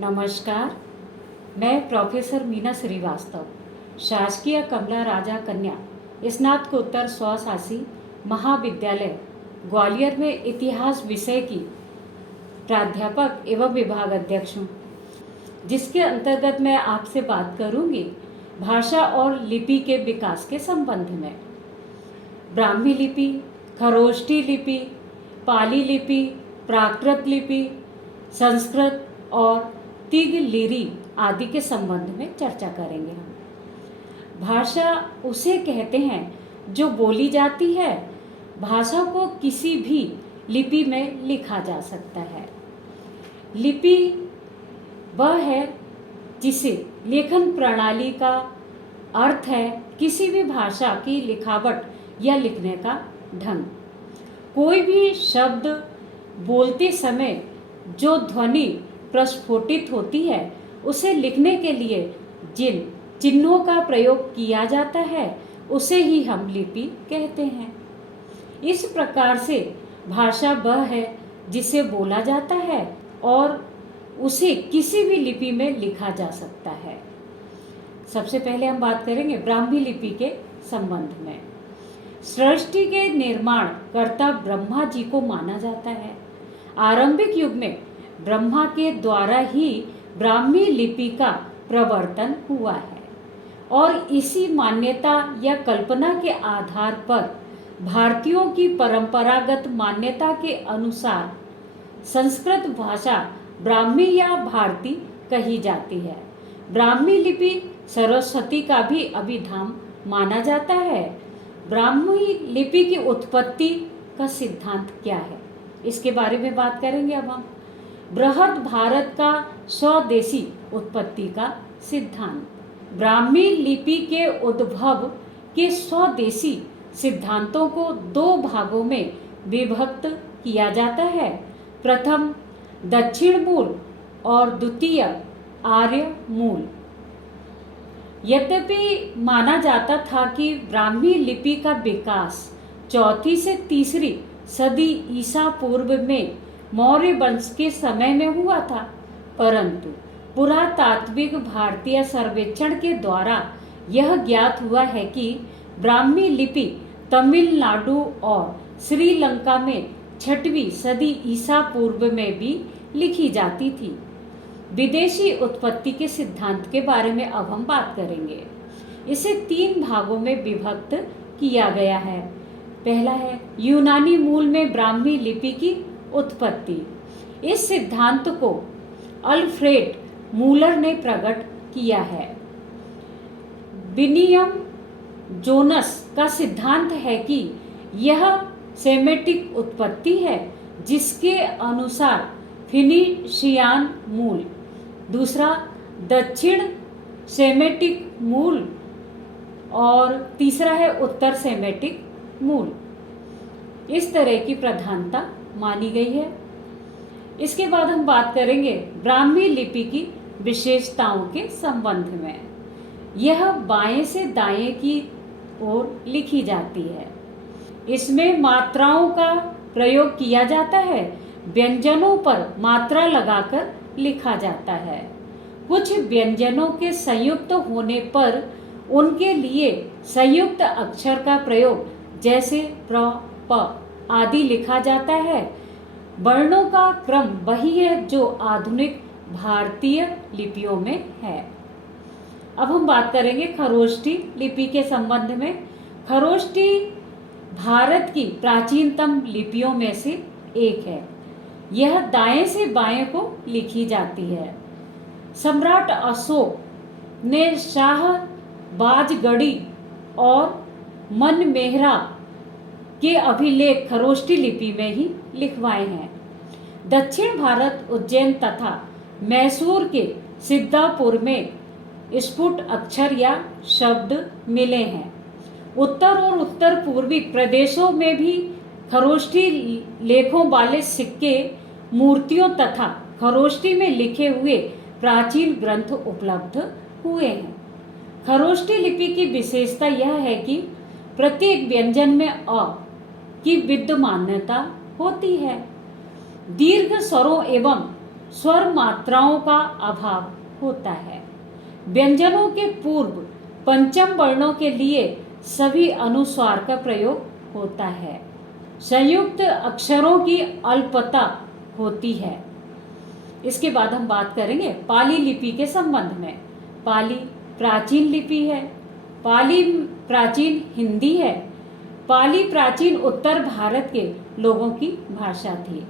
नमस्कार। मैं प्रोफेसर मीना श्रीवास्तव, शासकीय कमला राजा कन्या स्नातकोत्तर स्वशासी महाविद्यालय ग्वालियर में इतिहास विषय की प्राध्यापक एवं विभाग अध्यक्ष हूँ, जिसके अंतर्गत मैं आपसे बात करूँगी भाषा और लिपि के विकास के संबंध में। ब्राह्मी लिपि, खरोष्ठी लिपि, पाली लिपि, प्राकृत लिपि, संस्कृत और तिग लिरी आदि के संबंध में चर्चा करेंगे हम। भाषा उसे कहते हैं जो बोली जाती है। भाषा को किसी भी लिपि में लिखा जा सकता है। लिपि वह है जिसे लेखन प्रणाली का अर्थ है किसी भी भाषा की लिखावट या लिखने का ढंग। कोई भी शब्द बोलते समय जो ध्वनि प्रस्फुटित होती है उसे लिखने के लिए जिन चिन्हों का प्रयोग किया जाता है उसे ही हम लिपि कहते हैं। इस प्रकार से भाषा वह है जिसे बोला जाता है और उसे किसी भी लिपि में लिखा जा सकता है। सबसे पहले हम बात करेंगे ब्राह्मी लिपि के संबंध में। सृष्टि के निर्माण कर्ता ब्रह्मा जी को माना जाता है। आरंभिक युग में ब्रह्मा के द्वारा ही ब्राह्मी लिपि का प्रवर्तन हुआ है और इसी मान्यता या कल्पना के आधार पर भारतीयों की परंपरागत मान्यता के अनुसार संस्कृत भाषा ब्राह्मी या भारती कही जाती है। ब्राह्मी लिपि सरस्वती का भी अभिधाम माना जाता है। ब्राह्मी लिपि की उत्पत्ति का सिद्धांत क्या है, इसके बारे में बात करेंगे अब हम। बृहद भारत का स्वदेशी उत्पत्ति का सिद्धांत। ब्राह्मी लिपि के उद्भव के स्वदेशी सिद्धांतों को दो भागों में विभक्त किया जाता है। प्रथम दक्षिण मूल और द्वितीय आर्य मूल। यद्यपि माना जाता था कि ब्राह्मी लिपि का विकास चौथी से तीसरी सदी ईसा पूर्व में मौर्य वंश के समय में हुआ था, परंतु पुरातात्विक भारतीय सर्वेक्षण के द्वारा यह ज्ञात हुआ है कि ब्राह्मी लिपि तमिलनाडु और श्रीलंका में 6वीं सदी ईसा पूर्व में भी लिखी जाती थी। विदेशी उत्पत्ति के सिद्धांत के बारे में अब हम बात करेंगे। इसे 3 भागों में विभक्त किया गया है। पहला है यूनानी मूल में ब्राह्मी लिपि की उत्पत्ति। इस सिद्धांत को अल्फ्रेड मूलर ने प्रकट किया है। विलियम जोनस का सिद्धांत है कि यह सेमेटिक उत्पत्ति है, जिसके अनुसार फिनिशियान मूल, दूसरा दक्षिण सेमेटिक मूल और तीसरा है उत्तर सेमेटिक मूल। इस तरह की प्रधानता मानी गई है। इसके बाद हम बात करेंगे ब्राह्मी लिपि की विशेषताओं के संबंध में। यह बाएं से दाएं की ओर लिखी जाती है। इसमें मात्राओं का प्रयोग किया जाता है। व्यंजनों पर मात्रा लगाकर लिखा जाता है। कुछ व्यंजनों के संयुक्त होने पर उनके लिए संयुक्त अक्षर का प्रयोग जैसे प्र, प आदि लिखा जाता है। वर्णों का क्रम वही है जो आधुनिक भारतीय लिपियों में है। अब हम बात करेंगे खरोष्ठी लिपि के संबंध में। खरोष्ठी भारत की प्राचीनतम लिपियों में से एक है। यह दाएं से बाएं को लिखी जाती है। सम्राट अशोक ने शाह बाजगढ़ी और मनमेहरा के अभिलेख खरोष्ठी लिपि में ही लिखवाए हैं। दक्षिण भारत उज्जैन तथा मैसूर के सिद्धापुर में स्फुट अक्षर या शब्द मिले हैं। उत्तर और उत्तर पूर्वी प्रदेशों में भी खरोष्ठी लेखों वाले सिक्के, मूर्तियों तथा खरोष्ठी में लिखे हुए प्राचीन ग्रंथ उपलब्ध हुए हैं। खरोष्ठी लिपि की विशेषता यह है कि प्रत्येक व्यंजन में अ की विद्यमानता होती है। दीर्घ स्वरों एवं स्वर मात्राओं का अभाव होता है। व्यंजनों के पूर्व पंचम वर्णों के लिए सभी अनुस्वार का प्रयोग होता है। संयुक्त अक्षरों की अल्पता होती है। इसके बाद हम बात करेंगे पाली लिपि के संबंध में। पाली प्राचीन लिपि है। पाली प्राचीन हिंदी है। पाली प्राचीन उत्तर भारत के लोगों की भाषा थी,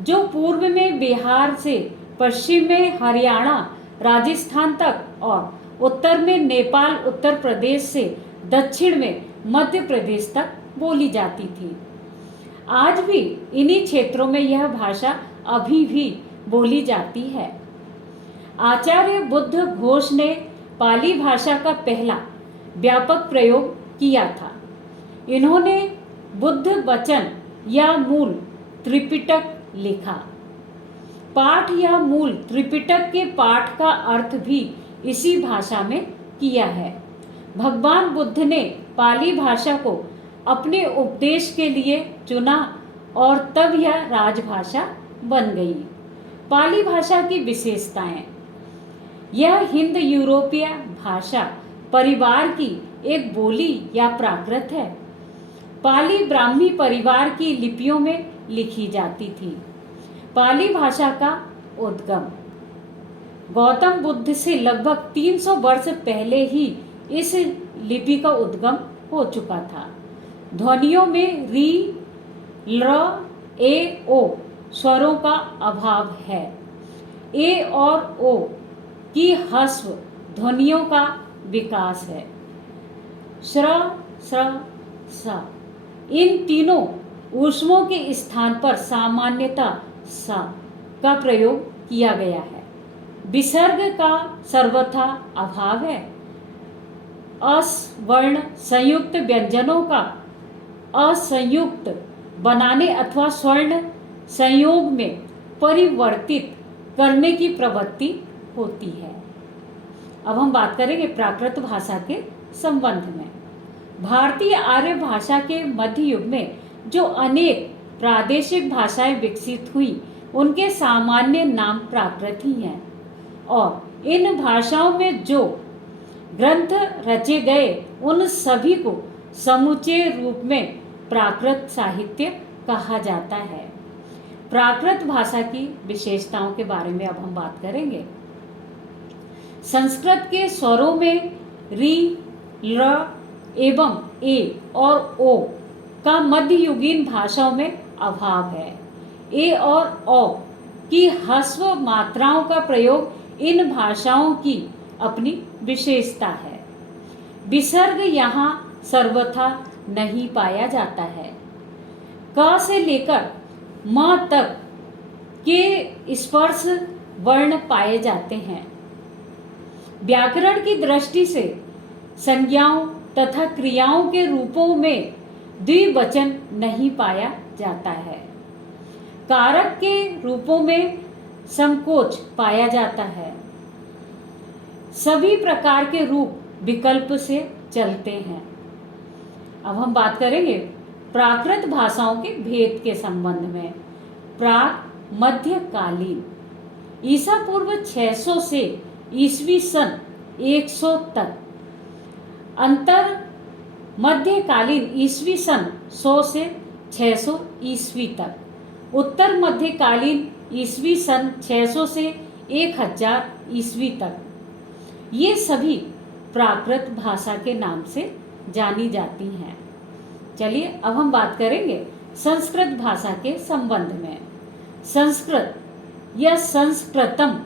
जो पूर्व में बिहार से पश्चिम में हरियाणा राजस्थान तक और उत्तर में नेपाल उत्तर प्रदेश से दक्षिण में मध्य प्रदेश तक बोली जाती थी। आज भी इन्हीं क्षेत्रों में यह भाषा अभी भी बोली जाती है। आचार्य बुद्ध घोष ने पाली भाषा का पहला व्यापक प्रयोग किया था। इन्होंने बुद्ध वचन या मूल त्रिपिटक लिखा। पाठ या मूल त्रिपिटक के पाठ का अर्थ भी इसी भाषा में किया है। भगवान बुद्ध ने पाली भाषा को अपने उपदेश के लिए चुना और तब यह राजभाषा बन गई। पाली भाषा की विशेषताएं। यह हिंद यूरोपीय भाषा परिवार की एक बोली या प्राकृत है। पाली ब्राह्मी परिवार की लिपियों में लिखी जाती थी। पाली भाषा का उद्गम गौतम बुद्ध से लगभग 300 वर्ष पहले ही इस लिपि का उद्गम हो चुका था। ध्वनियों में री, ल, ए, ओ स्वरों का अभाव है। ए और ओ की ह्रस्व ध्वनियों का विकास है। श्र, स्र, स इन तीनों ऊष्मों के स्थान पर सामान्यतः सा का प्रयोग किया गया है। विसर्ग का सर्वथा अभाव है। अस वर्ण संयुक्त व्यंजनों का असंयुक्त बनाने अथवा स्वर्ण संयोग में परिवर्तित करने की प्रवृत्ति होती है। अब हम बात करेंगे प्राकृत भाषा के संबंध में। भारतीय आर्य भाषा के मध्य युग में जो अनेक प्रादेशिक भाषाएं विकसित हुई, उनके सामान्य नाम प्राकृत ही हैं और इन भाषाओं में जो ग्रंथ रचे गए उन सभी को समुचे रूप में प्राकृत साहित्य कहा जाता है। प्राकृत भाषा की विशेषताओं के बारे में अब हम बात करेंगे। संस्कृत के स्वरों में री, ल एवं ए और ओ का मध्ययुगीन भाषाओं में अभाव है। ए और ओ की ह्रस्व मात्राओं का प्रयोग इन भाषाओं की अपनी विशेषता है। विसर्ग यहाँ सर्वथा नहीं पाया जाता है। क से लेकर म तक के स्पर्श वर्ण पाए जाते हैं। व्याकरण की दृष्टि से संज्ञाओं तथा क्रियाओं के रूपों में द्विवचन नहीं पाया जाता है। कारक के रूपों में संकोच पाया जाता है। सभी प्रकार के रूप विकल्प से चलते हैं। अब हम बात करेंगे प्राकृत भाषाओं के भेद के संबंध में। प्राक मध्यकालीन ईसा पूर्व 600 से ईसवी सन 100 तक। अंतर मध्यकालीन ईसवी सन 100 से 600 ईस्वी तक। उत्तर मध्यकालीन ईस्वी सन 600 से 1000 ईस्वी तक। ये सभी प्राकृत भाषा के नाम से जानी जाती हैं। चलिए अब हम बात करेंगे संस्कृत भाषा के संबंध में। संस्कृत या संस्कृतम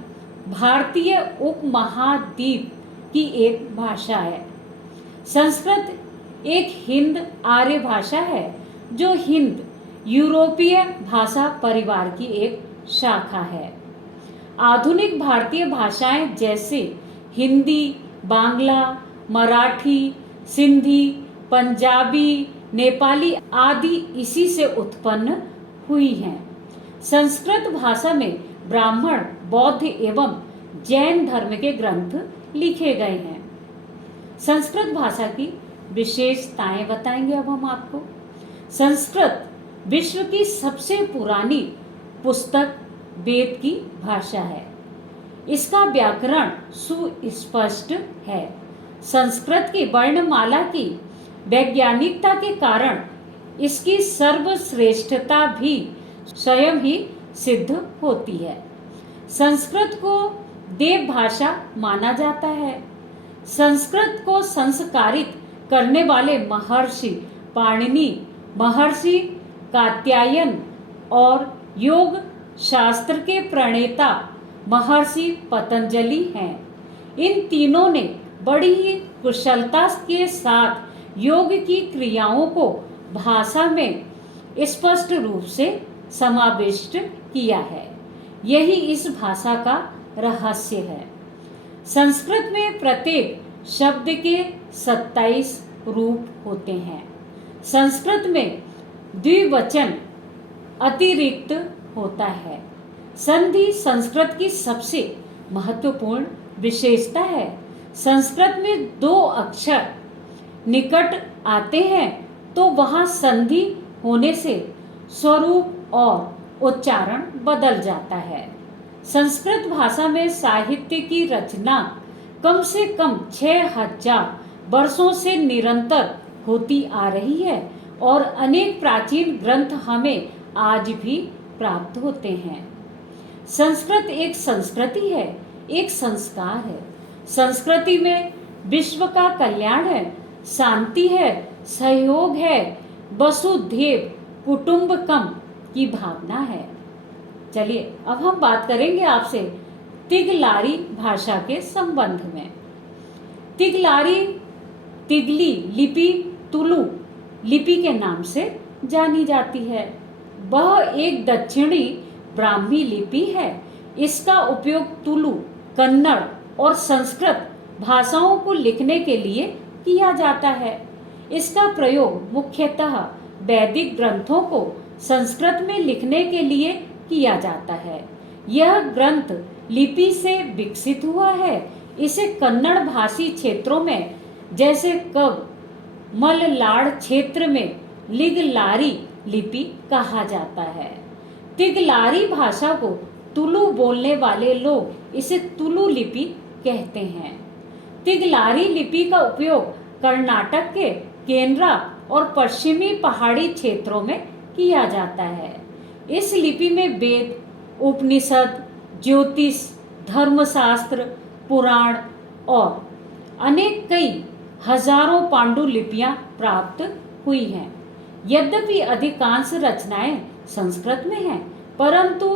भारतीय उपमहाद्वीप की एक भाषा है। संस्कृत एक हिंद आर्य भाषा है जो हिंद यूरोपीय भाषा परिवार की एक शाखा है। आधुनिक भारतीय भाषाएं जैसे हिंदी, बांग्ला, मराठी, सिंधी, पंजाबी, नेपाली आदि इसी से उत्पन्न हुई हैं। संस्कृत भाषा में ब्राह्मण, बौद्ध एवं जैन धर्म के ग्रंथ लिखे गए हैं। संस्कृत भाषा की विशेषताएं बताएंगे अब हम आपको। संस्कृत विश्व की सबसे पुरानी पुस्तक वेद की भाषा है। इसका व्याकरण सुस्पष्ट है। संस्कृत की वर्णमाला की वैज्ञानिकता के कारण इसकी सर्वश्रेष्ठता भी स्वयं ही सिद्ध होती है। संस्कृत को देव भाषा माना जाता है। संस्कृत को संस्कारित करने वाले महर्षि पाणिनि, महर्षि कात्यायन और योग शास्त्र के प्रणेता महर्षि पतंजलि हैं। इन तीनों ने बड़ी ही कुशलता के साथ योग की क्रियाओं को भाषा में स्पष्ट रूप से समाविष्ट किया है। यही इस भाषा का रहस्य है। संस्कृत में प्रत्येक शब्द के 27 रूप होते हैं। संस्कृत में द्विवचन अतिरिक्त होता है। संधि संस्कृत की सबसे महत्वपूर्ण विशेषता है। संस्कृत में 2 अक्षर निकट आते हैं तो वहाँ संधि होने से स्वरूप और उच्चारण बदल जाता है। संस्कृत भाषा में साहित्य की रचना कम से कम 6000 वर्षों से निरंतर होती आ रही है और अनेक प्राचीन ग्रंथ हमें आज भी प्राप्त होते हैं। संस्कृत एक संस्कृति है, एक संस्कार है। संस्कृति में विश्व का कल्याण है, शांति है, सहयोग है, वसुधैव कुटुंबकम की भावना है। चलिए अब हम बात करेंगे आपसे तिगलारी भाषा के संबंध में। तिगलारी तिगली लिपि तुलु लिपि के नाम से जानी जाती है। वह एक दक्षिणी ब्राह्मी लिपि है। इसका उपयोग तुलु, कन्नड़ और संस्कृत भाषाओं को लिखने के लिए किया जाता है। इसका प्रयोग मुख्यतः वैदिक ग्रंथों को संस्कृत में लिखने के लिए किया जाता है। यह ग्रंथ लिपि से विकसित हुआ है। इसे कन्नड़ भाषी क्षेत्रों में जैसे कव, मलनाड क्षेत्र में लिगलारी लिपि कहा जाता है। तिगलारी भाषा को तुलु बोलने वाले लोग इसे तुलु लिपि कहते हैं। तिगलारी लिपि का उपयोग कर्नाटक के केरला और पश्चिमी पहाड़ी क्षेत्रों में किया जाता है। इस लिपि में वेद, उपनिषद, ज्योतिष, धर्मशास्त्र, पुराण और अनेक कई हजारों पांडुलिपियां प्राप्त हुई हैं। यद्यपि अधिकांश रचनाएं संस्कृत में हैं, परंतु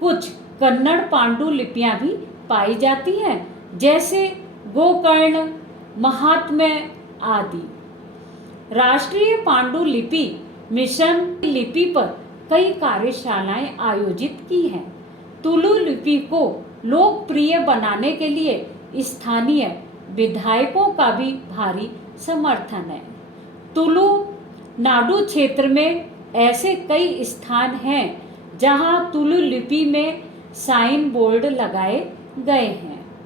कुछ कन्नड़ पांडुलिपियां भी पाई जाती हैं, जैसे गोकर्ण, महात्म्य आदि। राष्ट्रीय पांडुलिपि मिशन लिपि पर कई कार्यशालाएं आयोजित की हैं। तुलु लिपि को लोकप्रिय बनाने के लिए स्थानीय विधायकों का भी भारी समर्थन है। तुलु नाडु क्षेत्र में ऐसे कई स्थान हैं जहां तुलु लिपि में साइन बोर्ड लगाए गए हैं।